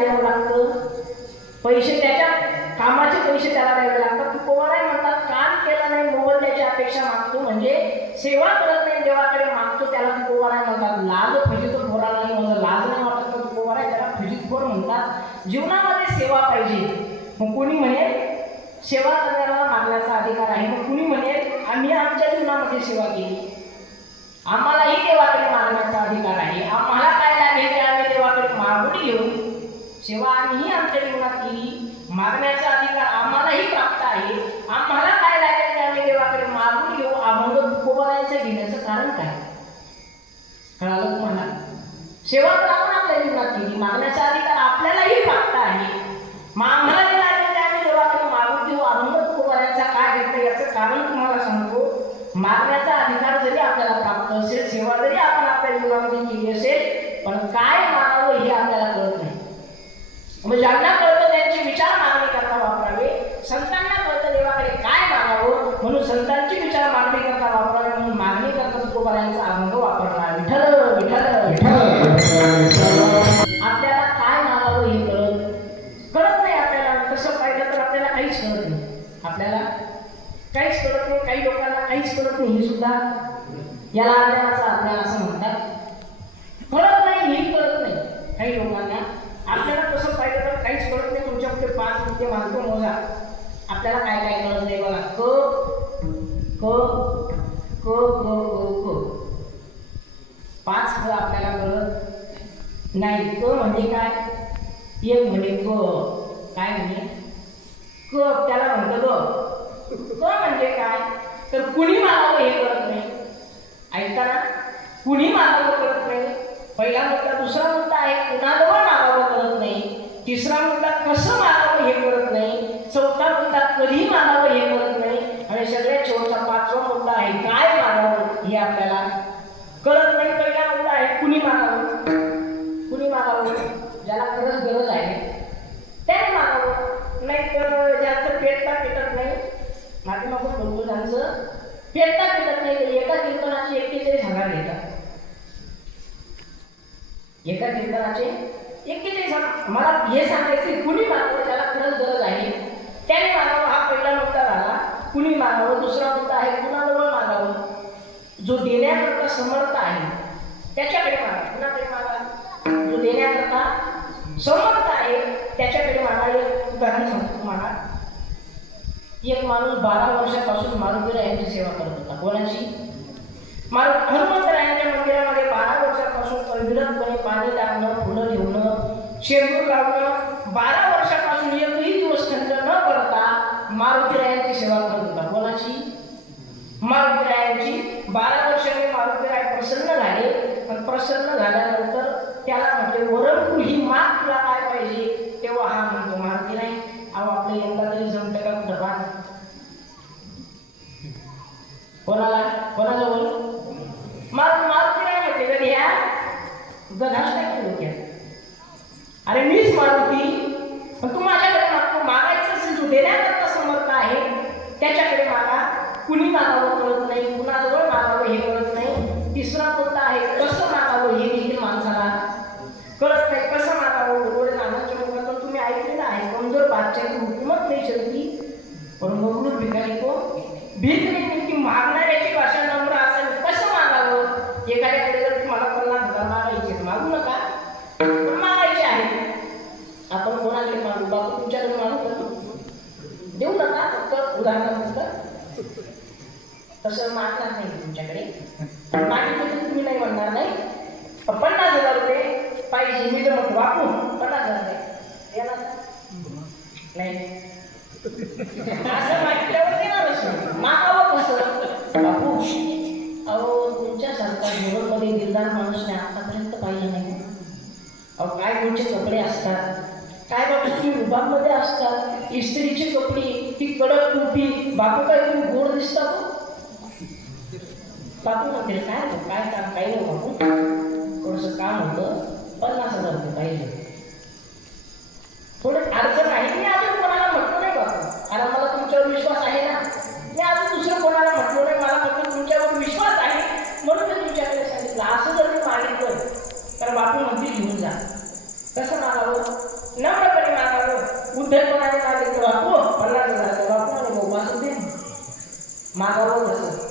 द्यावं लागतं. पैसे त्याच्या कामाचे पैसे त्याला द्यावे लागतात. कोणालाही म्हणतात काम केलं नाही मोबदल्याची अपेक्षा मागतो. म्हणजे सेवा करत नाही देवाकडे मागतो त्याला कोवाराय म्हणतात लाज फजित खोरा नाही म्हणजे लाज नाही वाटत तर कोवाराय त्याला फजित फोर म्हणतात. जीवनामध्ये सेवा पाहिजे. मग कोणी म्हणेल सेवा करण्याला मागण्याचा अधिकार आहे. मग कुणी म्हणेल आम्ही आमच्या जीवनामध्ये सेवा केली. आम्हालाही देवाकडे मागण्याचा अधिकार आहे. आम्हाला काय लागेल ते आम्ही देवाकडे मागून घेऊ? सेवा आम्हीही आमच्या जीवनात केली मागण्याचा अधिकार आम्हालाही प्राप्त आहे. आम्हाला काय लागेल ते देवाकडे मागून घेऊ अभंग तुकोबरायचं घेण्याचं कारण काय? कळालं तुम्हाला? सेवा तर आपण आपल्या जीवनात केली मागण्याचा अधिकार आपल्यालाही प्राप्त आहे. मग आम्हाला जे लागेल आम्ही देवाकडे मागून घेऊ अभंग तुकोबरायचा काय घेतलं याचं कारण तुम्हाला सांगतो. मागण्याचा अधिकार जरी आपल्याला प्राप्त असेल सेवा जरी आपण आपल्या जीवनामध्ये केली असेल काहीच कळत नाही काही लोकांना काहीच कळत नाही हे सुद्धा याला अज्ञानाचा अज्ञान असं म्हणतात. कळत नाही हे कळत नाही. काही लोकांना आपल्याला कसं पाहिजे तर काहीच कळत नाही तुमच्या कुठे पाच रुपये मागतो मोजा. आपल्याला काय काय कळत नाही बघा. क क क क क क. पाच क आपल्याला कळत नाही. क म्हणजे काय? एक म्हणजे क. काय म्हणजे? क त्याला तो म्हणजे काय? तर कुणी मागावं हे कळत नाही? ऐकता ना. कुणी मागावं कळत नाही? पहिला मुद्दा दुसरा मुद्दा आहे. कुणाजवळ मागावं कळत नाही? तिसरा मुद्दा फिरता पेटता नाही एका कीर्तनाचे एक्केचाळीस हजार घेतात एका कीर्तनाचे एक्केचाळीस हजार मला हे सांगायचं कुणी मागावं त्याला खरंच गरज आहे? त्याने मागावं हा पहिला मुद्दा झाला. कुणी मागावं दुसरा मुद्दा आहे कुणाजवळ मागावं जो देण्याकरता समर्थ आहे त्याच्याकडे मागा कुणाकडे मागा जो देण्याकरता समर्थ आहे त्याच्याकडे मागा एक उदाहरण सांगतो तुम्हाला. एक माणूस बारा वर्षापासून मारुतीरायांची सेवा करत होता. कोणाची? मारु हनुमंतरायांच्या मंदिरामध्ये बारा वर्षापासून अविरतपणे पाणी टाकणं फुलं ठेवणं शेंदूर लावणं बारा वर्षापासून एकही दिवस खंड न करता मारुतीरायांची सेवा करत होता. कोणाची? मारुतीरायांची. बारा वर्षाने मारुतीराय प्रसन्न झाले. पण प्रसन्न झाल्यानंतर त्याला म्हटले वरंतू ही मात तुला काय पाहिजे? तेव्हा हा गधाच काय डोक्यात अरे मीच मारुती पण तू माझ्याकडे मागतो मागायचं असेल जो देण्याकरता समर्थ आहे. त्याच्याकडे मागा. कुणी मागावं कळत नाही कुणाजवळ मागावं हे कळत नाही. तिसरा कोणता आहे कसं मागावं हे देखील माणसाला कळत नाही. कसं मागावं? डोळे नानाच्या मुखातून तुम्ही ऐकलेलं आहे. कमजोर बादशाह की हुकूमत नाही चलती पण मगरूर भिकारी को भीक नाही की मागणाऱ्याची भाषा नम्र असेल कसं मागावं एखाद्याकडे जर तुम्हाला पन्नास हजार मागायचे तर मागू नका. पण मागायचे आहे. आपण कोणाकडे मागू? बापू तुमच्याकडे मागू का? देऊ नका फक्त उदाहरणार्थ तसं मागणार नाही तुमच्याकडे. मागितलं तर तुम्ही नाही म्हणणार नाही? पन्नास हजार रुपये पाहिजे मी तर म्हणतो वापरून. पन्नास हजार रुपये. येणार नाही. असं मागितल्यावर येणार नाही. मागावं कसं? बापू अहो तुमच्यासारखा जीवनमध्ये दिलदार नाही आता पाहिलं नाही. अहो काय कोणचे कपडे असतात? काय बाबा ती रुबांमध्ये असतात? इस्त्रीची कपडे ती कडक टोपी. बापू काय तुम्ही गोड दिसतात बापू म्हणते काय काय काम? काही नाही बापू. थोडंसं काम होतं. पन्नास हजार रुपये पाहिजे. पाठवून ती घेऊन जा. कसं मागावं. नम्रपणे मागावं. उद्धटपणाने मागितलं बापू? पन्नास हजार बापू आणि भाऊ मागून दे. मागावं तसं.